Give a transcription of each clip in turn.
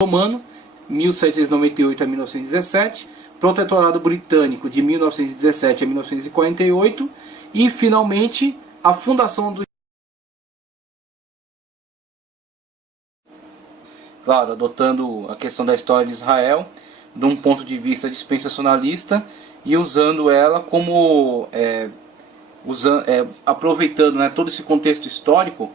Romano, 1798 a 1917, Protetorado Britânico de 1917 a 1948 e, finalmente, a fundação do... Claro, adotando a questão da história de Israel de um ponto de vista dispensacionalista e usando ela como... aproveitando, né, todo esse contexto histórico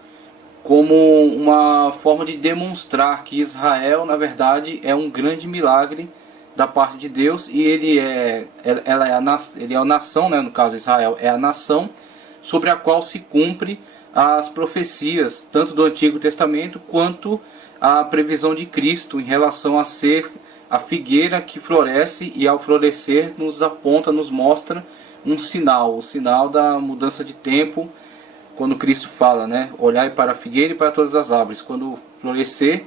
como uma forma de demonstrar que Israel, na verdade, é um grande milagre da parte de Deus, e ele é a nação, né, no caso Israel é a nação sobre a qual se cumpre as profecias, tanto do Antigo Testamento quanto a previsão de Cristo em relação a ser a figueira que floresce, e ao florescer nos aponta, nos mostra um sinal, o sinal da mudança de tempo. Quando Cristo fala, né, olhai para a figueira e para todas as árvores, quando florescer,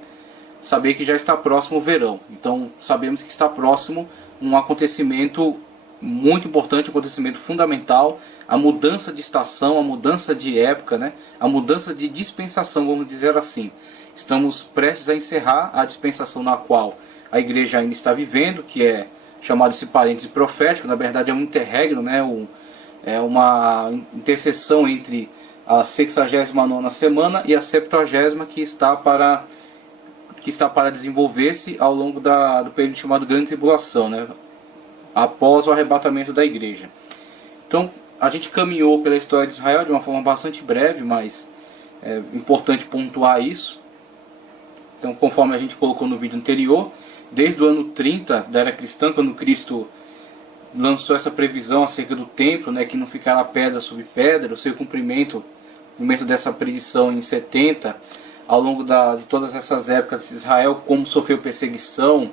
saber que já está próximo o verão. Então sabemos que está próximo um acontecimento muito importante, um acontecimento fundamental, a mudança de estação, a mudança de época, né, a mudança de dispensação, vamos dizer assim. Estamos prestes a encerrar a dispensação na qual a igreja ainda está vivendo, que é chamado esse parêntese profético, na verdade é um interregno, né, é uma interseção entre a 69ª semana e a 70ª que está para desenvolver-se ao longo do período chamado Grande Tribulação, né, após o arrebatamento da igreja. Então a gente caminhou pela história de Israel de uma forma bastante breve, mas é importante pontuar isso. Então, conforme a gente colocou no vídeo anterior, desde o ano 30 da era cristã, quando Cristo lançou essa previsão acerca do templo, né, que não ficará pedra sobre pedra, o seu cumprimento dessa predição em 70, ao longo de todas essas épocas de Israel, como sofreu perseguição,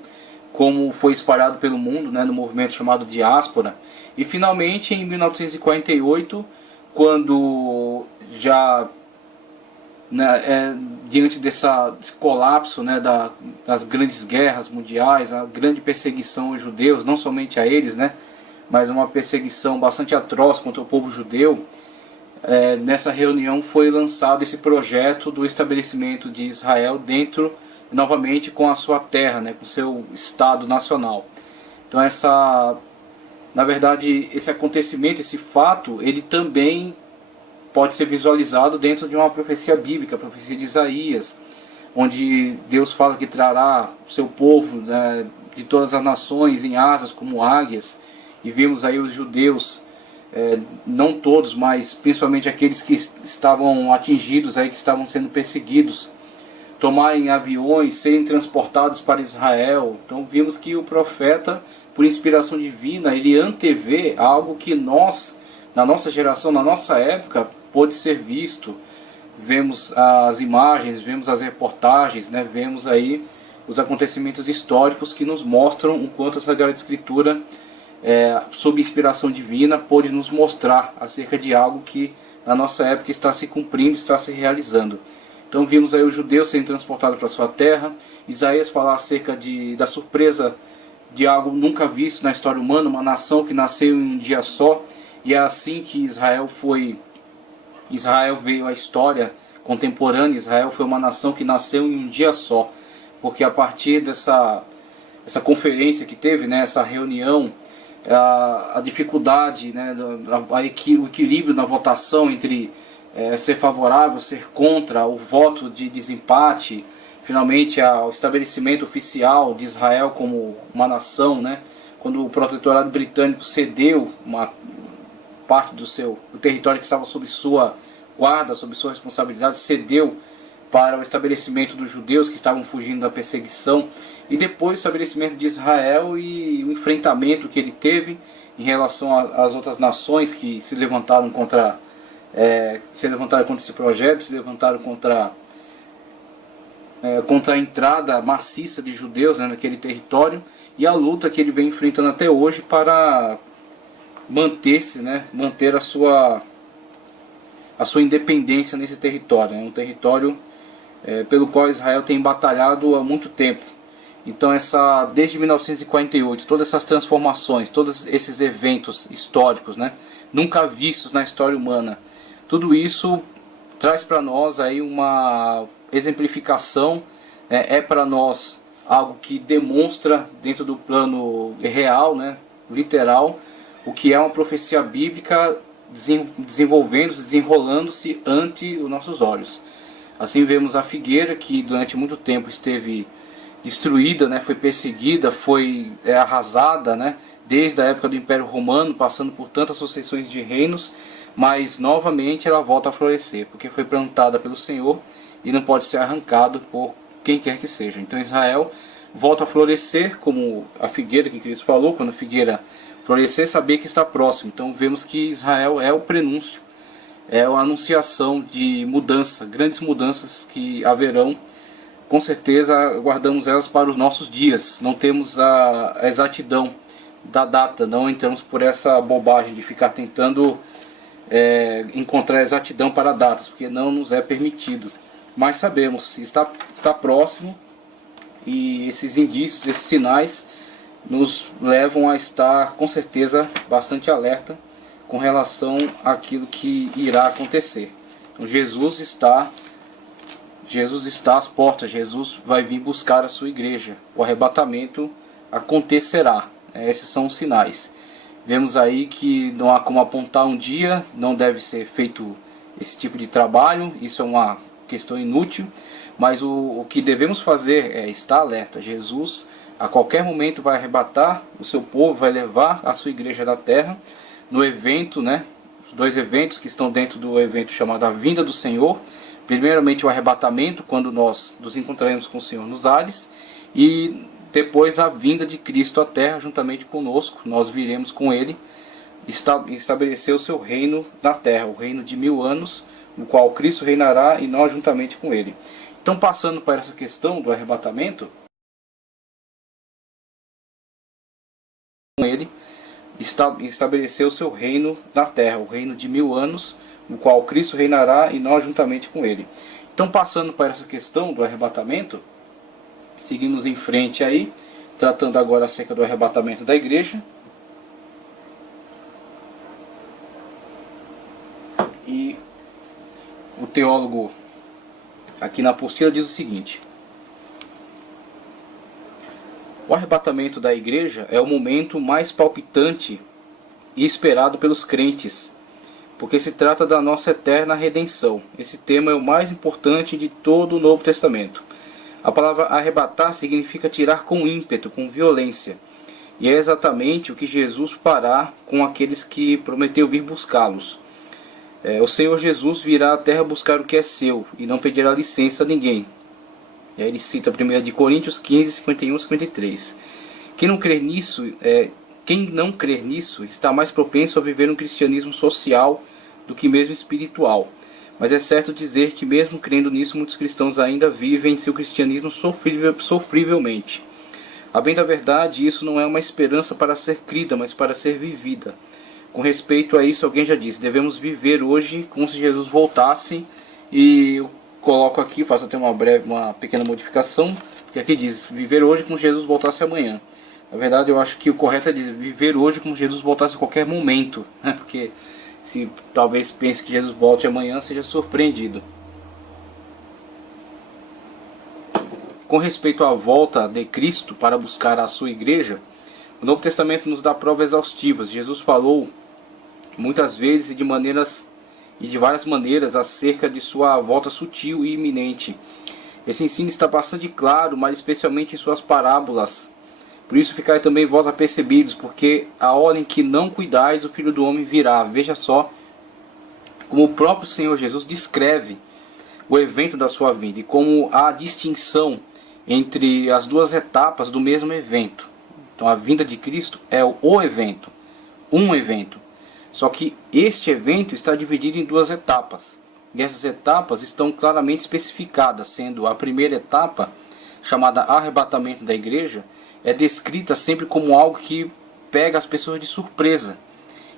como foi espalhado pelo mundo, né, no movimento chamado diáspora. E finalmente em 1948, quando já, né, diante desse colapso, né, das grandes guerras mundiais, a grande perseguição aos judeus, não somente a eles, né, mas uma perseguição bastante atroz contra o povo judeu, nessa reunião foi lançado esse projeto do estabelecimento de Israel dentro, novamente, com a sua terra, né, com o seu Estado nacional. Então na verdade, esse acontecimento, esse fato, ele também pode ser visualizado dentro de uma profecia bíblica, a profecia de Isaías, onde Deus fala que trará o seu povo, né, de todas as nações em asas como águias, e vimos aí os judeus, não todos, mas principalmente aqueles que estavam atingidos, aí, que estavam sendo perseguidos, tomarem aviões, serem transportados para Israel. Então vimos que o profeta, por inspiração divina, ele antevê algo que nós, na nossa geração, na nossa época, pôde ser visto. Vemos as imagens, vemos as reportagens, né, vemos aí os acontecimentos históricos que nos mostram o quanto a Sagrada Escritura, sob inspiração divina, pôde nos mostrar acerca de algo que na nossa época está se cumprindo, está se realizando. Então vimos aí os judeus sendo transportados para sua terra, Isaías falar acerca da surpresa de algo nunca visto na história humana, uma nação que nasceu em um dia só, e é assim que Israel veio à história contemporânea. Israel foi uma nação que nasceu em um dia só, porque a partir dessa conferência que teve, né, essa reunião, a dificuldade, né, o equilíbrio na votação entre ser favorável, ser contra, o voto de desempate, finalmente o estabelecimento oficial de Israel como uma nação, né, quando o protetorado britânico cedeu uma parte do território que estava sob sua guarda, sob sua responsabilidade, cedeu para o estabelecimento dos judeus que estavam fugindo da perseguição, e depois o estabelecimento de Israel e o enfrentamento que ele teve em relação às outras nações que se levantaram contra esse projeto, se levantaram contra a entrada maciça de judeus, né, naquele território, e a luta que ele vem enfrentando até hoje para manter-se, né, manter a sua independência nesse território, né, um território pelo qual Israel tem batalhado há muito tempo. Então desde 1948, todas essas transformações, todos esses eventos históricos, né, nunca vistos na história humana, tudo isso traz para nós aí uma exemplificação, para nós algo que demonstra dentro do plano real, né, literal, o que é uma profecia bíblica desenvolvendo-se, desenrolando-se ante os nossos olhos. Assim vemos a figueira, que durante muito tempo esteve destruída, né, foi perseguida, foi arrasada, né, desde a época do Império Romano, passando por tantas sucessões de reinos, mas novamente ela volta a florescer, porque foi plantada pelo Senhor e não pode ser arrancado por quem quer que seja. Então Israel volta a florescer, como a figueira que Cristo falou, quando a figueira florescer, saber que está próximo. Então vemos que Israel é o prenúncio, é a anunciação de mudança, grandes mudanças que haverão. Com certeza aguardamos elas para os nossos dias. Não temos a exatidão da data, não entramos por essa bobagem de ficar tentando encontrar exatidão para datas, porque não nos é permitido. Mas sabemos, está próximo, e esses indícios, esses sinais nos levam a estar com certeza bastante alerta com relação àquilo que irá acontecer. Então, Jesus está às portas, Jesus vai vir buscar a sua igreja, o arrebatamento acontecerá. Esses são os sinais. Vemos aí que não há como apontar um dia, não deve ser feito esse tipo de trabalho, isso é uma questão inútil, mas o que devemos fazer é estar alerta. Jesus a qualquer momento vai arrebatar o seu povo, vai levar a sua igreja da terra, no evento, né, os dois eventos que estão dentro do evento chamado a vinda do Senhor. Primeiramente o arrebatamento, quando nós nos encontraremos com o Senhor nos ares, e depois a vinda de Cristo à terra juntamente conosco. Nós viremos com Ele estabelecer o seu reino na terra, o reino de 1000 anos, no qual Cristo reinará e nós juntamente com Ele. Então, passando para essa questão do arrebatamento, com Ele estabelecer o seu reino na terra, o reino de 1000 anos, no qual Cristo reinará e nós juntamente com Ele. Então, passando para essa questão do arrebatamento, seguimos em frente aí, tratando agora acerca do arrebatamento da igreja. E o teólogo aqui na apostila diz o seguinte: o arrebatamento da igreja é o momento mais palpitante e esperado pelos crentes, porque se trata da nossa eterna redenção. Esse tema é o mais importante de todo o Novo Testamento. A palavra arrebatar significa tirar com ímpeto, com violência. E é exatamente o que Jesus fará com aqueles que prometeu vir buscá-los. O Senhor Jesus virá à terra buscar o que é seu e não pedirá licença a ninguém. E aí ele cita 1 Coríntios 15, 51 e 53. Quem não crer nisso está mais propenso a viver um cristianismo social do que mesmo espiritual. Mas é certo dizer que mesmo crendo nisso, muitos cristãos ainda vivem seu cristianismo sofrivelmente. A bem da verdade, isso não é uma esperança para ser crida, mas para ser vivida. Com respeito a isso, alguém já disse, devemos viver hoje como se Jesus voltasse. E eu coloco aqui, faço até uma pequena modificação, que aqui diz, viver hoje como se Jesus voltasse amanhã. Na verdade, eu acho que o correto é dizer, viver hoje como se Jesus voltasse a qualquer momento, né? Porque se talvez pense que Jesus volte amanhã, seja surpreendido. Com respeito à volta de Cristo para buscar a sua igreja, o Novo Testamento nos dá provas exaustivas. Jesus falou muitas vezes e de várias maneiras acerca de sua volta sutil e iminente. Esse ensino está bastante claro, mas especialmente em suas parábolas. Por isso ficai também vós apercebidos, porque a hora em que não cuidais, o Filho do Homem virá. Veja só como o próprio Senhor Jesus descreve o evento da sua vinda e como há distinção entre as duas etapas do mesmo evento. Então a vinda de Cristo é o evento, um evento. Só que este evento está dividido em duas etapas. E essas etapas estão claramente especificadas, sendo a primeira etapa, chamada arrebatamento da igreja, é descrita sempre como algo que pega as pessoas de surpresa.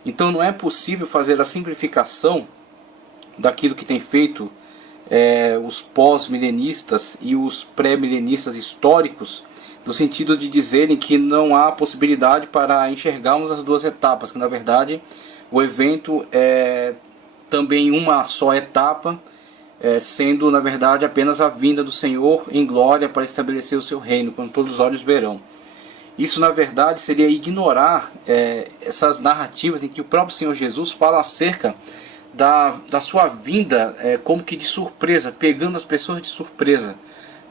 Então não é possível fazer a simplificação daquilo que tem feito os pós-milenistas e os pré-milenistas históricos, no sentido de dizerem que não há possibilidade para enxergarmos as duas etapas, que na verdade o evento é também uma só etapa, sendo na verdade apenas a vinda do Senhor em glória para estabelecer o seu reino, quando todos os olhos verão. Isso na verdade seria ignorar essas narrativas em que o próprio Senhor Jesus fala acerca da sua vinda como que de surpresa, pegando as pessoas de surpresa.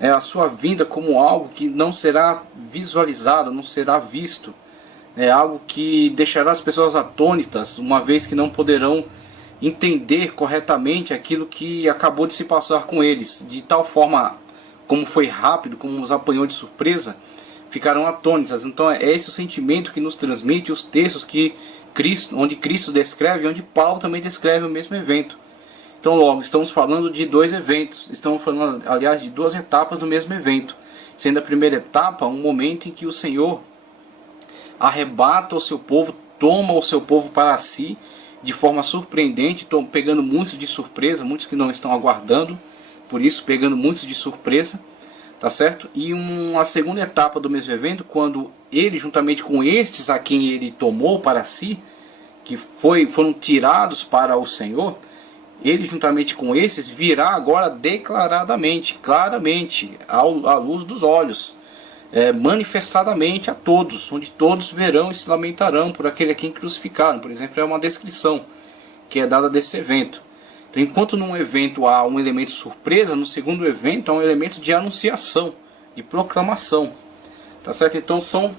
A sua vinda como algo que não será visualizado, não será visto. É algo que deixará as pessoas atônitas, uma vez que não poderão entender corretamente aquilo que acabou de se passar com eles. De tal forma, como foi rápido, como os apanhou de surpresa, ficaram atônitas. Então é esse o sentimento que nos transmite os textos onde Cristo descreve e onde Paulo também descreve o mesmo evento. Então logo, estamos falando de dois eventos, estamos falando aliás de duas etapas do mesmo evento. Sendo a primeira etapa um momento em que o Senhor arrebata o seu povo, toma o seu povo para si de forma surpreendente, pegando muitos de surpresa, muitos que não estão aguardando, por isso pegando muitos de surpresa, tá certo? E uma segunda etapa do mesmo evento, quando ele juntamente com estes a quem ele tomou para si, que foram tirados para o Senhor, ele juntamente com esses virá agora declaradamente, claramente, à luz dos olhos, manifestadamente a todos, onde todos verão e se lamentarão por aquele a quem crucificaram. Por exemplo, é uma descrição que é dada desse evento. Então, enquanto num evento há um elemento surpresa, no segundo evento há um elemento de anunciação, de proclamação. Tá certo? Então são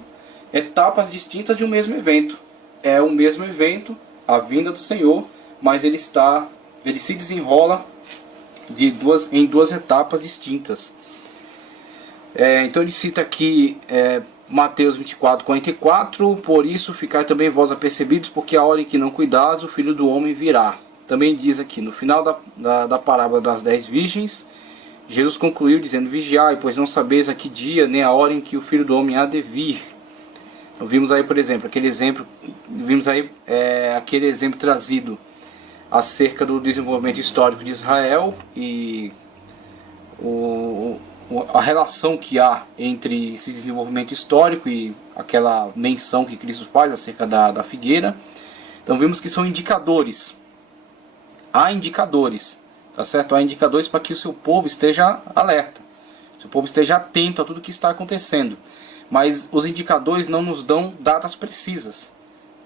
etapas distintas de um mesmo evento. É o mesmo evento, a vinda do Senhor, mas ele se desenrola em duas etapas distintas. Então ele cita aqui Mateus 24:44, por isso ficai também vós apercebidos, porque a hora em que não cuidais, o Filho do Homem virá. Também diz aqui, no final da parábola das 10 virgens, Jesus concluiu dizendo, vigiai, pois não sabeis a que dia, nem a hora em que o Filho do Homem há de vir. Então, vimos aí, por exemplo, aquele exemplo trazido acerca do desenvolvimento histórico de Israel e a relação que há entre esse desenvolvimento histórico e aquela menção que Cristo faz acerca da figueira. Então vimos que são indicadores. Há indicadores, tá certo? Há indicadores para que o seu povo esteja alerta, o seu povo esteja atento a tudo que está acontecendo. Mas os indicadores não nos dão datas precisas.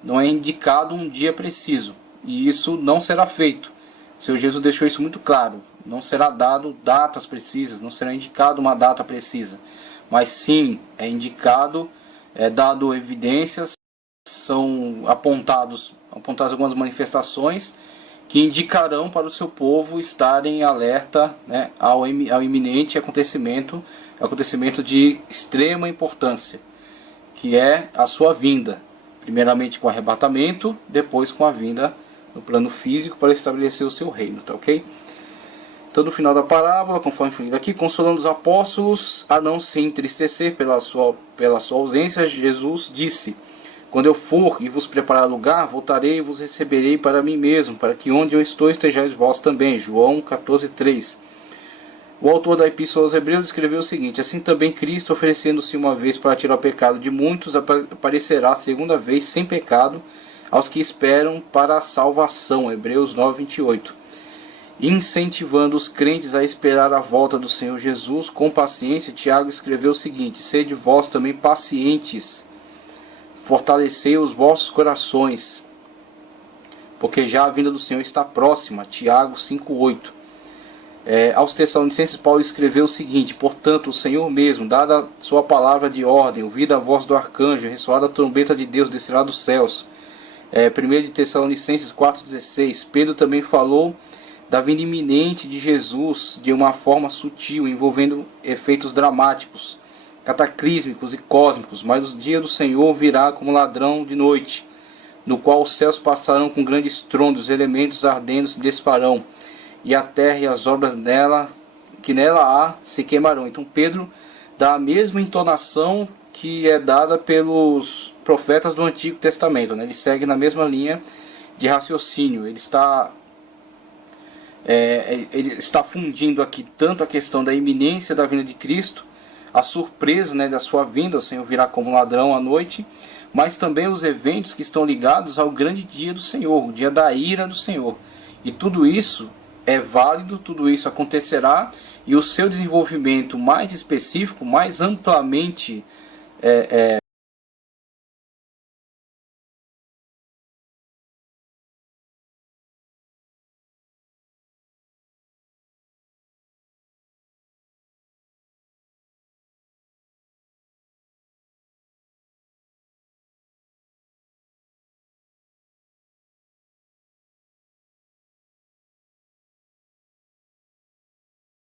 Não é indicado um dia preciso. E isso não será feito. O Senhor Jesus deixou isso muito claro. Não será dado datas precisas, não será indicado uma data precisa. Mas sim, é indicado, dado evidências, são apontadas algumas manifestações que indicarão para o seu povo estarem em alerta, né, ao iminente acontecimento de extrema importância, que é a sua vinda. Primeiramente com o arrebatamento, depois com a vinda no plano físico para estabelecer o seu reino, tá ok? Então no final da parábola, conforme foi lido aqui, consolando os apóstolos a não se entristecer pela sua ausência, Jesus disse, quando eu for e vos preparar lugar, voltarei e vos receberei para mim mesmo, para que onde eu estou estejais vós também. João 14:3. O autor da Epístola aos Hebreus escreveu o seguinte, assim também Cristo, oferecendo-se uma vez para tirar o pecado de muitos, aparecerá segunda vez sem pecado aos que esperam para a salvação. Hebreus 9:28. Incentivando os crentes a esperar a volta do Senhor Jesus com paciência, Tiago escreveu o seguinte, sede vós também pacientes, fortalecei os vossos corações, porque já a vinda do Senhor está próxima. Tiago 5:8. Aos Tessalonicenses, Paulo escreveu o seguinte, portanto, o Senhor mesmo, dada a sua palavra de ordem, ouvida a voz do arcanjo, ressoada a trombeta de Deus, descerá dos céus. 1 de Tessalonicenses 4:16. Pedro também falou da vinda iminente de Jesus de uma forma sutil, envolvendo efeitos dramáticos, cataclísmicos e cósmicos, mas o dia do Senhor virá como ladrão de noite, no qual os céus passarão com grande estrondo, os elementos ardendo se desfarão, e a terra e as obras que nela há se queimarão. Então Pedro dá a mesma entonação que é dada pelos profetas do Antigo Testamento, né? Ele segue na mesma linha de raciocínio. Ele está fundindo aqui tanto a questão da iminência da vinda de Cristo, a surpresa, né, da sua vinda, o Senhor virá como ladrão à noite, mas também os eventos que estão ligados ao grande dia do Senhor, o dia da ira do Senhor. E tudo isso é válido, tudo isso acontecerá, e o seu desenvolvimento mais específico, mais amplamente